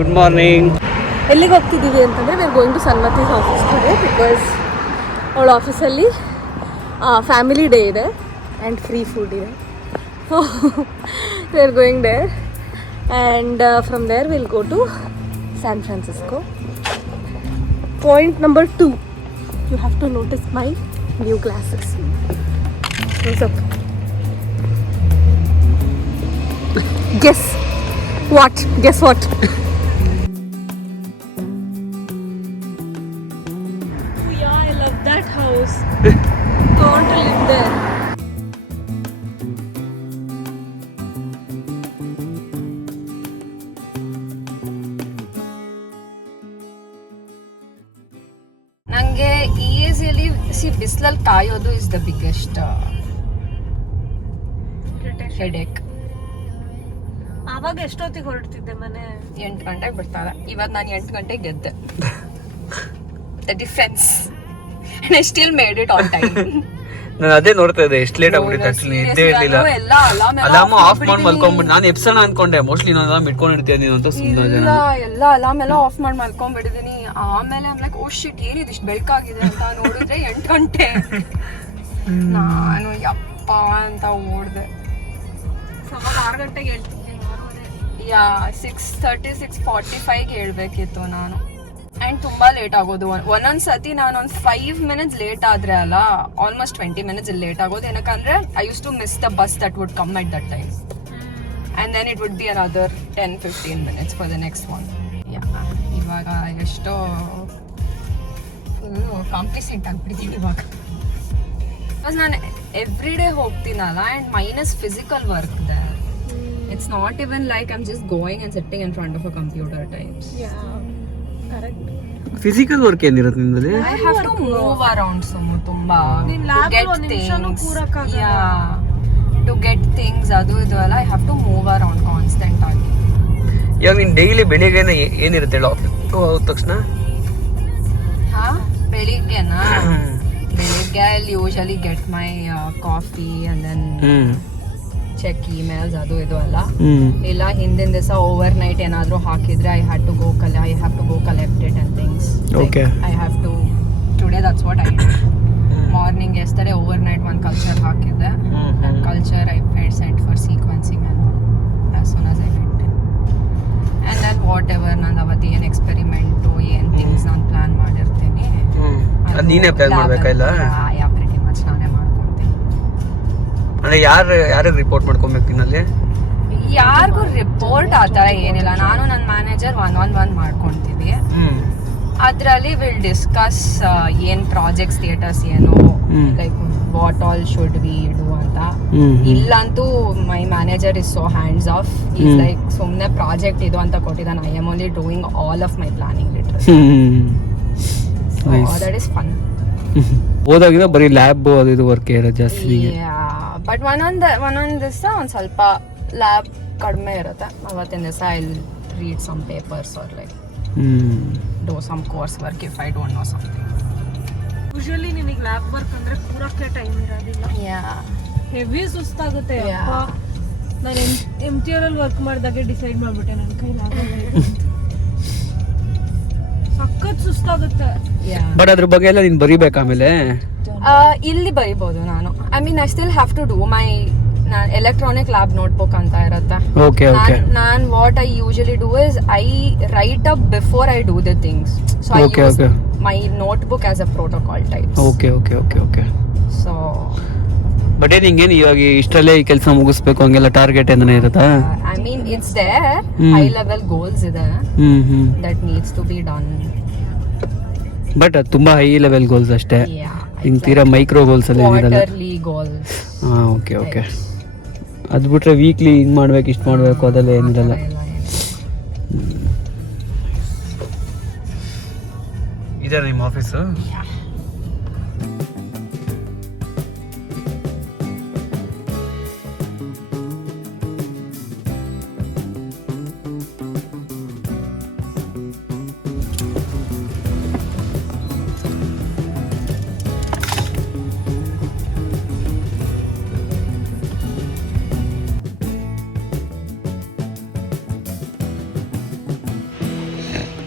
Good morning. ಎಲ್ಲಿಗೆ ಹೋಗ್ತಿದ್ದೀವಿ ಅಂತಂದರೆ we are going to Sanmati's office today because ಅವಳ ಆಫೀಸಲ್ಲಿ ಫ್ಯಾಮಿಲಿ ಡೇ ಇದೆ ಆ್ಯಂಡ್ ಫ್ರೀ ಫುಡ್ ಇದೆ. So we are going there and from there will go to San Francisco. Point number 2, you have to notice my new glasses. What's up? Guess what? Guess what? Oh yeah, I love that house. I want to live there. ನನಗೆ easily ಬಿಸಿಲಲ್ಲಿ ಕಾಯೋದು is the biggest headache. ಆವಾಗ ಎಷ್ಟೊತ್ತಿಗೆ ಹೊರಡ್ತಿದ್ದೆ ಮನೆ? 8 ಗಂಟೆಗೆ ಬಿಡ್ತಾರೆ. ಇವತ್ತು ನಾನು 8 ಗಂಟೆಗೆ ಗೆದ್ದೆ. The defence and I still made it on time. ನಾನು ಅದೇ ನೋಡ್ತಾ ಇದ್ದೆ, ಎಷ್ಟು ಲೇಟ್ ಆಗ್ಬಿಟ್ಟಿತ್ತು. ಆಕ್ಚುಲಿ ನಿದ್ದೆ ಇರ್ಲಿಲ್ಲ. ಅಲಾರ್ಮ್ ಆಫ್ ಮಾಡಿ ಮಲ್ಕೊಂಡ್ಬಿಟ್ಟು ನಾನು ಎಪ್ಸೋಣ ಅನ್ಕೊಂಡೆ. ಮೋಸ್ಟ್ಲಿ ನಾನು ಅಲಾರ್ಮ್ ಇಟ್ಕೊಂಡಿರ್ತೀಯ ನೀನು ಅಂತ ಸುಮ್ಮನೆ ಎಲ್ಲ ಅಲಾರ್ಮ್ ಎಲ್ಲ ಆಫ್ ಮಾಡಿ ಮಲ್ಕೊಂಡ್ಬಿಟ್ಟಿದ್ದೀನಿ. ಆಮೇಲೆ ಲೈಕ್ ಓ ಶಿಟ್ ಏನಿದೆ ಇಷ್ಟು ಬೆಳಕಾಗಿದೆ ಅಂತ ನೋಡಿದ್ರೆ 8 ಗಂಟೆ. ನಾನು ಯಪ್ಪ ಅಂತ ಓಡಿದೆ. 6 ಗಂಟೆಗೆ ಯಾ 6:30 6:45 ಹೇಳ್ಬೇಕಿತ್ತು ನಾನು. ಆ್ಯಂಡ್ ತುಂಬ ಲೇಟ್ ಆಗೋದು. ಒಂದೊಂದು ಸತಿ ನಾನು ಒಂದು 5 minutes ಲೇಟ್ ಆದರೆ ಅಲ್ಲ, ಆಲ್ಮೋಸ್ಟ್ 20 minutes ಲೇಟ್ ಆಗೋದು. ಏನಕ್ಕಂದ್ರೆ I use to miss the bus that would come at that time and then it would be another 10-15 minutes for the next one. Yeah ಇವಾಗ ಎಷ್ಟೋ ಕಾಂಪ್ಲಿಸೆಂಟ್ ಆಗ್ಬಿಡ್ತೀನಿ ಇವಾಗ. ಬಿಕಾಸ್ ನಾನು every day ಹೋಗ್ತೀನಲ್ಲ and minus physical work ದ. It's not even like I'm just going and sitting in front of a computer types. Yeah, correct. Physical work ಏನಿರುತ್ತೆ ನಿಮ್ಮಲ್ಲಿ? I have to move around ಸುಮ್ಮು ತುಂಬಾ to get things. Yeah, to get things ಅದು ಇದು ಅಲ್ಲ. I have to move around constant ಆಗಿ. ಇವಾಗ ನೀನು daily ಬೆಳಿಗ್ಗೆನ ಏನಿರುತ್ತೆ ಹೇಳೋ ಹೋದ ತಕ್ಷಣ? ಬೆಳಿಗ್ಗೆನಾ? ಬೆಳಿಗ್ಗೆ I'll usually get my coffee and then check emails ಅದು ಇದು ಅಲ್ಲ. ಇಲ್ಲ ಹಿಂದಿನ ದಿವಸ ಓವರ್ ನೈಟ್ ಏನಾದರೂ ಹಾಕಿದ್ರೆ I have to go collect it and things. I have to today that's what I did. Morning yesterday overnight ಒಂದು culture ಹಾಕಿದ್ದೆ. Culture I sent for sequencing and as soon as I went and then whatever ನಂದು ಅವತ್ತು ಏನು experiment ಏನು things ನಾನು plan ಮಾಡಿರ್ತೀನಿ. ನೀನೇ plan ಮಾಡಬೇಕಲ್ಲ? ಯಾ ಪ್ರಿಟಿ ಮಚ್ ನಾನೇ ಮಾಡ್ಕೊತೀನಿ. ಅಂದ್ರೆ ಯಾರಿಗೆ ರಿಪೋರ್ಟ್ ಮಾಡ್ಕೊಬೇಕು ನಿನ್ನಲ್ಲಿ? ಯಾರಿಗೂ ರಿಪೋರ್ಟ್ ಆ ಥರ ಏನಿಲ್ಲ. ನಾನು ನನ್ನ ಮ್ಯಾನೇಜರ್ ಒನ್ ಮಾಡ್ಕೊತೀವಿ. ಅದರಲ್ಲಿ ವಿಲ್ ಡಿಸ್ಕಸ್ ಏನು ಪ್ರಾಜೆಕ್ಟ್ ಸ್ಟೇಟಸ್ ಏನು, like what all should we do ಅಂತ. ಇಲ್ಲಂತೂ my manager is so hands off. Is like ಸುಮ್ಮನೆ ಪ್ರಾಜೆಕ್ಟ್ ಇದು ಅಂತ ಕೊಟ್ಟಿದ್ದಾನೆ. I am only doing all of my planning literally. That is fun. ಹೋದಾಗಿಂದ ಬರೀ ಲ್ಯಾಬ್ ಅದು ಇದು ವರ್ಕ್ ಇರೋದು ಜಾಸ್ತಿ. ಬಟ್ ಒಂದೊಂದು ದಿವಸ ಒಂದು ಸ್ವಲ್ಪ ಲ್ಯಾಬ್ ಕಡಿಮೆ ಇರುತ್ತೆ. ಅವತ್ತಿನ ದಿವಸ I will read some papers or like do some course work if I don't know something. Usually ನಿನಗೆ ಲ್ಯಾಬ್ ವರ್ಕ್ ಅಂದರೆ ಪೂರಕ್ಕೆ ಟೈಮ್ ಇರೋದಿಲ್ಲ. ಹೆವಿ ಸುಸ್ತಾಗುತ್ತೆ. ನಾನು MTR ಅಲ್ಲಿ ವರ್ಕ್ ಮಾಡಿದಾಗೆ ಡಿಸೈಡ್ ಮಾಡಿಬಿಟ್ಟೆ ನನ್ನ ಕೈಲಾಗಲ್ಲ. ಸಖತ್ ಸುಸ್ತಾಗುತ್ತೆ. ಬಟ್ ಅದ್ರ ಬಗ್ಗೆ ಎಲ್ಲ ನೀನು ಬರಿಬೇಕು ಆಮೇಲೆ? ಇಲ್ಲಿ ಬರಿಬೋದು ನಾನು. I mean I still have to do my electronic lab notebook ಅಂತ ಇರುತ್ತೆ. ನಾನು what I usually do is I write up before I do the things. So I use my notebook as a protocol type. Okay. So but ಹಿಂಗೇನು ಇವಾಗ ಇಷ್ಟರಲ್ಲೇ ಈ ಕೆಲಸ ಮುಗಿಸ್ಬೇಕು ಹಂಗೆಲ್ಲ ಟಾರ್ಗೆಟ್ ಏನಾರ ಇರುತ್ತಾ? I mean it's there high level goals ಇದೆ that needs to be done. But ಅದು ತುಂಬಾ ಹೈ ಲೆವೆಲ್ ಗೋಲ್ಸ್ ಅಷ್ಟೇ. ಹಿಂಗೆ ತೀರಾ ಮೈಕ್ರೋ ಗೋಲ್ಸ್ ಎಲ್ಲ ಏನಿರಲ್ಲ. Quarterly goals. ಓಕೆ. ಅದು ಬಿಟ್ರೆ ವೀಕ್ಲಿ ಹಿಂಗೆ ಮಾಡ್ಬೇಕು ಇಷ್ಟು ಮಾಡಬೇಕು ಅದೆಲ್ಲ ಏನಿರಲ್ಲ. ಇದೆ ನಿಮ್ಮ ಆಫೀಸು?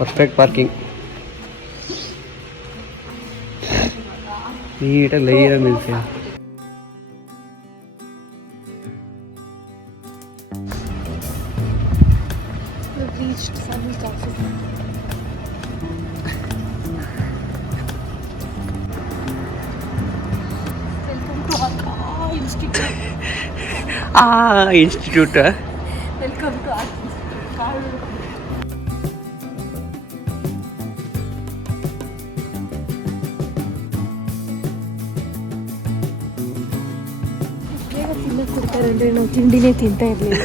Perfect parking. ನೀಟಾಗಿ ಲೈರಾಗಿ ನಿಲ್ಸಿ. ಇನ್ಸ್ಟಿಟ್ಯೂಟ್. ವೆಲ್ಕಮ್ ಟು ತಿನ್ನಕ್ಕೆ ಕೊಡ್ತಾರೆ ಅಂದರೆ ನಾವು ತಿಂಡಿನೇ ತಿಂತಾ ಇರಲಿಲ್ಲ.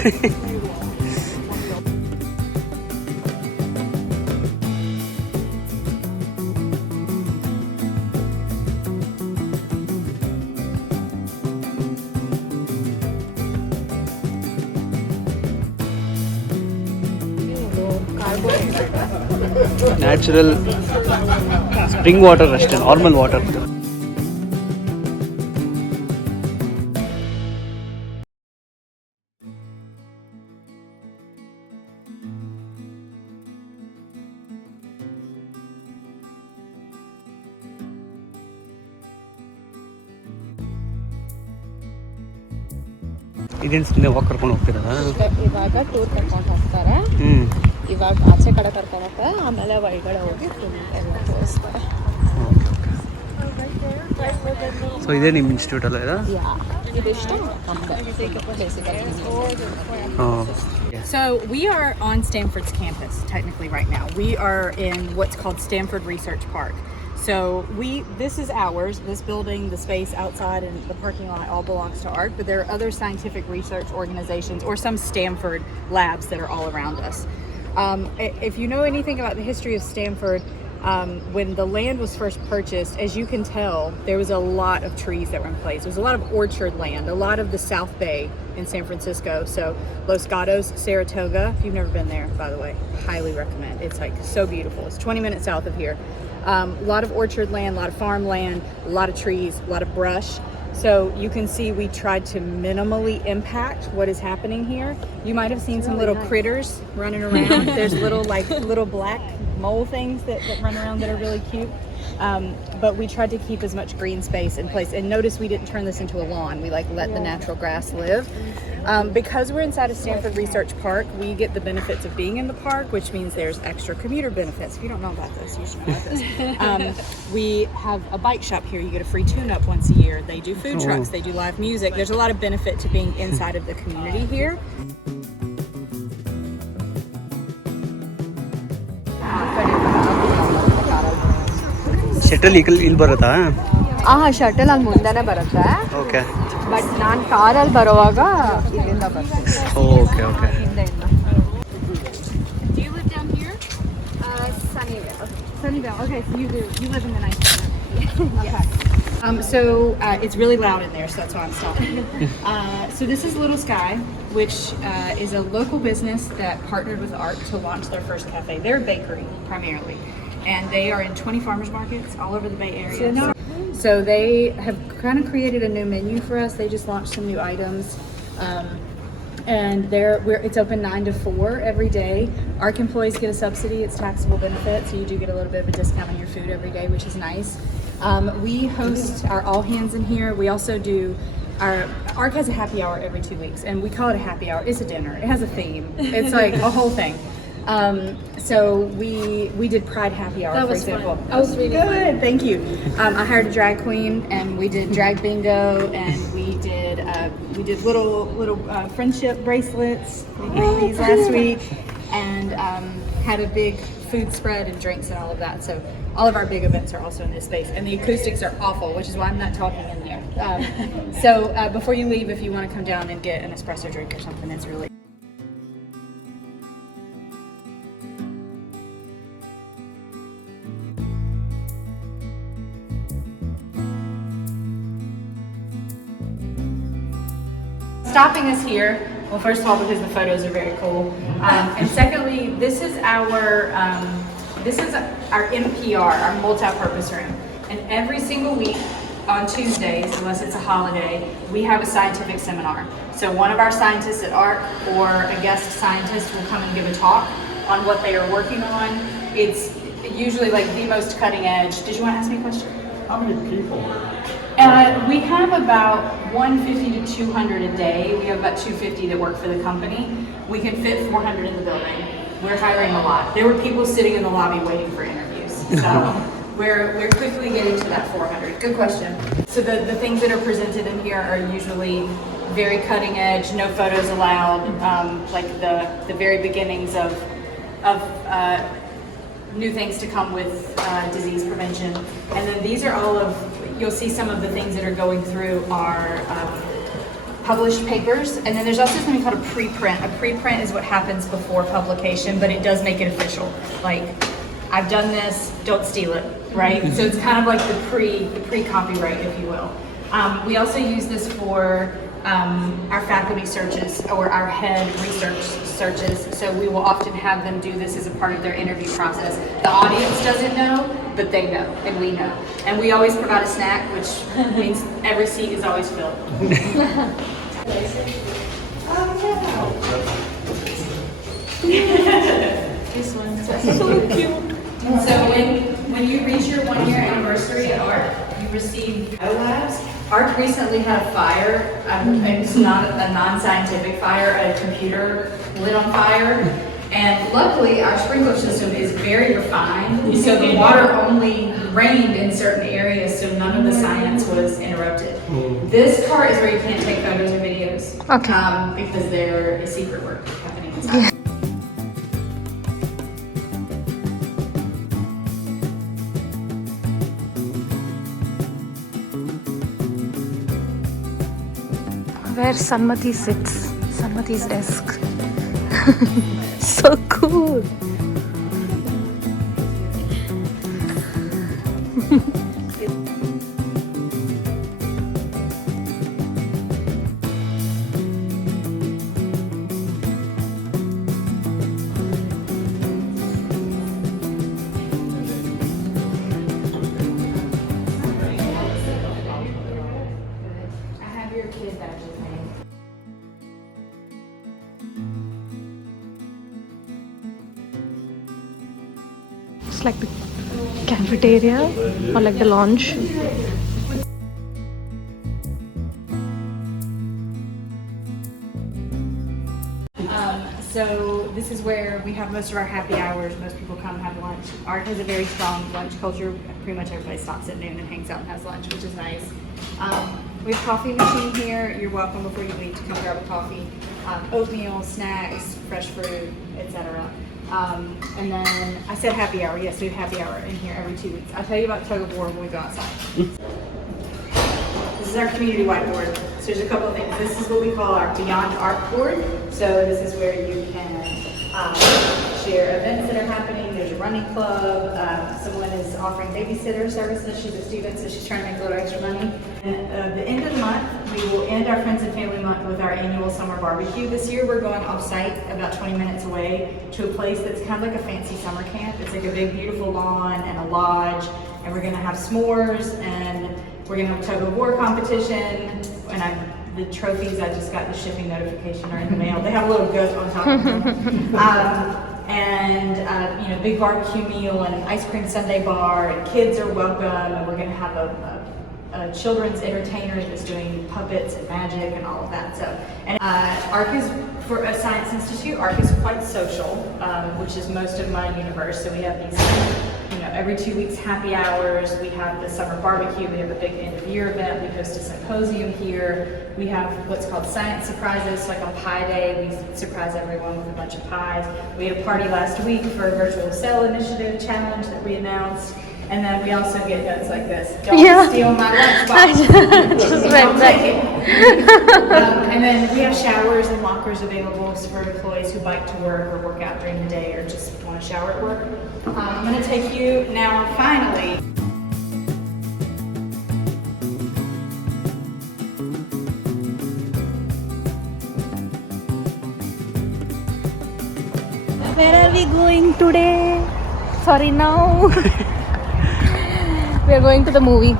ನ್ಯಾಚುರಲ್ ಸ್ಪ್ರಿಂಗ್ ವಾಟರ್ ಅಷ್ಟೇ, ನಾರ್ಮಲ್ ವಾಟರ್. ಇದೇನು ಸುಮ್ಮನೆ ವಾಕ್ ಕರ್ಕೊಂಡು ಹೋಗ್ತಿರೋದಾ? ಇವಾಗ ಟೂರ್ ಕರ್ಕೊಂಡು ಹೋಗ್ತಾರೆ. ಇವಾಗ ಆಚೆ ಕಡೆ ಕರ್ಕೊಂಡು ಹೋಗ್ತಾರೆ, ಆಮೇಲೆ ಒಳಗಡೆ ಹೋಗಿ ಎಲ್ಲ ತೋರಿಸ್ತಾರೆ. ಸೊ ಇದೇ ನಿಮ್ಮ ಇನ್ಸ್ಟಿಟ್ಯೂಟ್ ಅಲ್ಲ ಇದು? So we are on Stanford's campus technically right now. We are in what's called Stanford Research Park. So this is ours. This building, the space outside, and the parking lot all belongs to ARC. But there are other scientific research organizations or some Stanford labs that are all around us. If you know anything about the history of Stanford, when the land was first purchased, as you can tell, there was a lot of trees that were in place. There was a lot of orchard land, a lot of the South Bay in San Francisco. So Los Gatos, Saratoga, if you've never been there, by the way, highly recommend. It's like so beautiful. It's 20 minutes south of here. A lot of orchard land, a lot of farmland, a lot of trees, a lot of brush. So you can see we tried to minimally impact what is happening here. You might have seen some little critters running around. There's little black mole things that run around that are really cute. But we tried to keep as much green space in place. And notice we didn't turn this into a lawn. We let the natural grass live. Because we're inside of Stanford Research Park, we get the benefits of being in the park, which means there's extra commuter benefits. If you don't know about this, you should know about this. We have a bike shop here. You get a free tune-up once a year. They do food trucks. They do live music. There's a lot of benefit to being inside of the community here. Shuttle ಇಲ್ಲಿ ಬರುತ್ತಾ? Shuttle ಅಲ್ಲಿ ಮುಂದೆನೇ ಬರುತ್ತೆ. Okay. But ನಾನು ಕಾರಲ್ಲಿ ಬರುವಾಗ ಇಲ್ಲಿಂದ ಬರ್ತೀನಿ. Okay okay. ಹಿಂದೆಯಿಂದ. Do you live down here? Sunnyvale. Sunnyvale. Okay, so you live in the nice area. Yeah. So it's really loud in there, so that's why I'm stopping. So this is Little Sky, which is a local business that partnered with ARC to launch their first cafe. They're a bakery primarily, and they are in 20 farmers markets all over the Bay Area. So they have kind of created a new menu for us. They just launched some new items. And it's open 9 to 4 every day. ARC employees get a subsidy. It's taxable benefit, so you do get a little bit of a discount on your food every day, which is nice. We host our all hands in here. We also do ARC has a happy hour every 2 weeks, and we call it a happy hour. It's a dinner. It has a theme. It's like a whole thing. So we did Pride Happy Hour, for example. Fun. That was really good. fun. Thank you. I hired a drag queen, and we did drag bingo, and we did little friendship bracelets. We made these last week, and had a big food spread and drinks and all of that. So all of our big events are also in this space, and the acoustics are awful, which is why I'm not talking in there. So before you leave, if you want to come down and get an espresso drink or something, it's really. Stopping us here, well, first of all, because the photos are very cool, and secondly, this is our MPR, our multi-purpose room, and every single week on Tuesdays, unless it's a holiday, we have a scientific seminar. So one of our scientists at ARC or a guest scientist will come and give a talk on what they are working on it's usually like the most cutting edge. Did you want to ask me a question? How many people? We have about 150 to 200 a day. We have about 250 that work for the company. We can fit 400 in the building. We're hiring a lot. There were people sitting in the lobby waiting for interviews. So we're quickly getting to that 400. Good question. So the things that are presented in here are usually very cutting edge, no photos allowed, like the very beginnings of new things to come with disease prevention. And then these are all of, you'll see some of the things that are going through our published papers. And then there's also something called a preprint. A preprint is what happens before publication, but it does make it official. Like, I've done this, don't steal it, right? So it's kind of like the pre-copyright, if you will. We also use this for our faculty searches or our head research searches. So we will often have them do this as a part of their interview process. The audience doesn't know, but they know, and we know. And we always provide a snack, which means every seat is always filled. This one's so cute. So when you reach your 1-year anniversary at ARC, you receive biolabs. ARC recently had a fire. It's not a non-scientific fire. A computer lit on fire. And luckily, our sprinkler system is very refined. So the water only rained in certain areas, so none of the science was interrupted. This part is where you can't take photos or videos. Okay. Because there is secret work happening inside. Where Sanmati sits. Sanmati's desk. So cool. I have your kid badge with me. It's like the cafeteria or like the lounge. So this is where we have most of our happy hours. Most people come have lunch. ARC has a very strong lunch culture. Pretty much everybody stops at noon and hangs out and has lunch, which is nice. We have coffee machine here. You're welcome before you leave to come grab a coffee. Oatmeal, snacks, fresh fruit, etc. And then I said happy hour. Yes, we have happy hour in here every 2 weeks. I'll tell you about tug of war when we go outside. This is our community whiteboard. So there's a couple of things. This is what we call our Beyond Art board. So this is where you can share events that are happening. There's a running club. Someone is offering babysitter services. She's a student, so she's trying to make a little extra money. And the end of the month, we will end our Friends and Family Month with our annual summer barbecue. This year, we're going off-site about 20 minutes away to a place that's kind of like a fancy summer camp. It's like a big, beautiful lawn and a lodge, and we're going to have s'mores, and we're going to have a tug of war competition, and the trophies, I just got the shipping notification are in the mail. They have a little goat on top of them. Big barbecue meal and an ice cream sundae bar, and kids are welcome, and we're going to have a children's entertainer that's doing puppets and magic and all of that. So, and ARC is, for a science institute, ARC is quite social, which is most of my universe. So we have these, every 2 weeks happy hours. We have the summer barbecue. We have a big end of year event. We host a symposium here. We have what's called science surprises. Like on Pie Day, we surprise everyone with a bunch of pies. We had a party last week for a virtual cell initiative challenge that we announced. And then we also get notes like this. Don't steal my lunchbox. Just read that. And then we have showers and lockers available for employees who bike to work or work out during the day or just want to shower at work. I'm going to take you now, finally. Where are we going today? Sorry, now. We are going to the movie.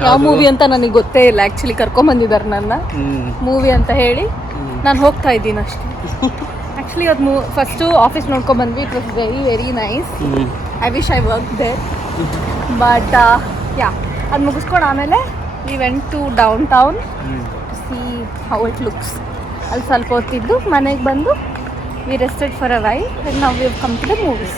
ಯಾವ movie ಅಂತ ನನಗೆ ಗೊತ್ತೇ ಇಲ್ಲ. Actually ಕರ್ಕೊಂಬಂದಿದ್ದಾರೆ ನನ್ನ movie ಅಂತ ಹೇಳಿ ನಾನು ಹೋಗ್ತಾ ಇದ್ದೀನಿ ಅಷ್ಟೇ. ಆ್ಯಕ್ಚುಲಿ ಅದು ಫಸ್ಟು ಆಫೀಸ್ ನೋಡ್ಕೊಂಡ್ಬಂದ್ವಿ. It was very very nice. I wish I work there. But yeah, ಅದು ಮುಗಿಸ್ಕೊಂಡು ಆಮೇಲೆ we went to downtown see how it looks. ಅಲ್ಲಿ ಸ್ವಲ್ಪ ಹೊತ್ತಿದ್ದು ಮನೆಗೆ ಬಂದು we rested for a while and now we have come to the movies.